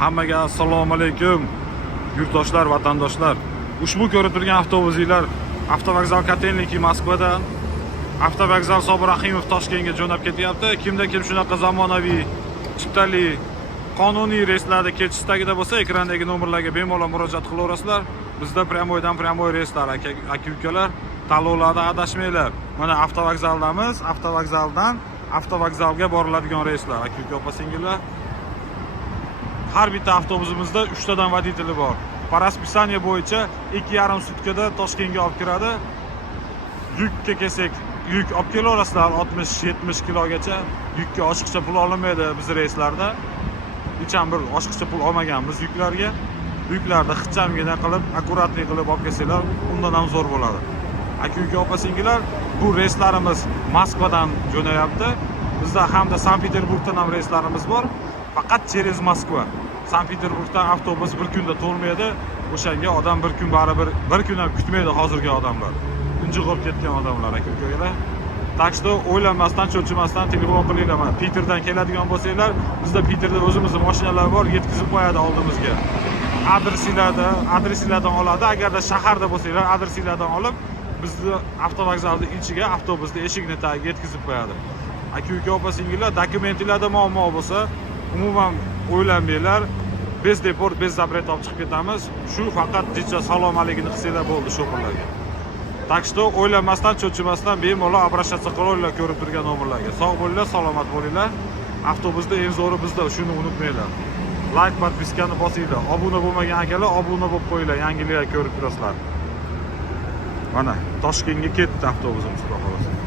Hammaga assalomu alaykum. Yurtdoshlar, vatandoshlar. Ushbu ko'rib turgan avtobuslar avtovokzal Kotelniki Moskvadan avtovokzal Sobir Rahimov Toshkentga jo'nab ketyapti. Kimda kim shunaqa zamonaviy, chiptali, qonuniy reyslarda ketish istagida bo'lsa, ekrandagi nomerlarga bemalol murojaat qilaverasizlar. Bizda pryamoydan pryamoy reyslar aka-ukalar, tanlovlarda adashmanglar. Mana avtovokzaldamiz, avtovokzaldan avtovokzalga boriladigan reyslar aka-uka opa-singillar. Har bitta avtobusimizda 3 tadan voditeli bor. Po расписанию bo'yicha 2,5 sutkada Toshkentga olib kiradi. Yukka kelsak, yuk olib kelaverasizlar 60-70 kilogacha. Yukka oshiqcha pul olinmaydi biz reyslarda. Hech ham bir oshiqcha pul olmaganmiz yuklarga. Yuklarda xichamgina qilib, akkuratlik qilib olib kelsanglar, undan ham zo'r bo'ladi. Aka-uka opa-singillar, bu reyslarimiz Moskvadan jo'nayapti. Bizda hamda Sankt-Peterburgdan ham reyslarimiz bor. Faqat через Moskva. Sankt-Peterburgdan avtobus bir kunda to'lmaydi. O'shanga odam bir kun baribir, bir kun ham kutmaydi hozirgi odamlar. Unji qolib ketgan odamlar aka-ukalar. Tak что o'ylanmasdan, cho'chimasdan telefon qilinglar. Mana Peterdan keladigan bo'lsanglar, bizda Peterda o'zimizning mashinalar bor, yetkazib qo'yadi oldimizga. Adreslardan oladi. Agarda shaharda bo'lsanglar, adreslardan olib, bizni avtovokzalning ichiga, avtobusning eshigini tagiga yetkazib qo'yadi. Aka-uka opa-singillar, dokumentlarda muammo bo'lsa, umuman o'ylanmanglar. Bez deport, bez zapret olib chiqib ketamiz. Shu faqat jicha salomatligini qilsanglar bo'ldi sho'xirlarga. Tak что o'ylanmasdan, cho'chimasdan bemalol обращаться qilaveringlar ko'rib turgan nomerlarga. Sog' bo'linglar, salomat bo'linglar. Avtobusda eng zo'ri bizda, shuni unutmanglar. Like, podpiskani bosinglar. Obuna bo'lmagan akalar obuna bo'lib qo'yinglar. Yangiliklar ko'rib turasizlar. Mana Toshkentga ketdi avtobusimiz, xudo xolasa.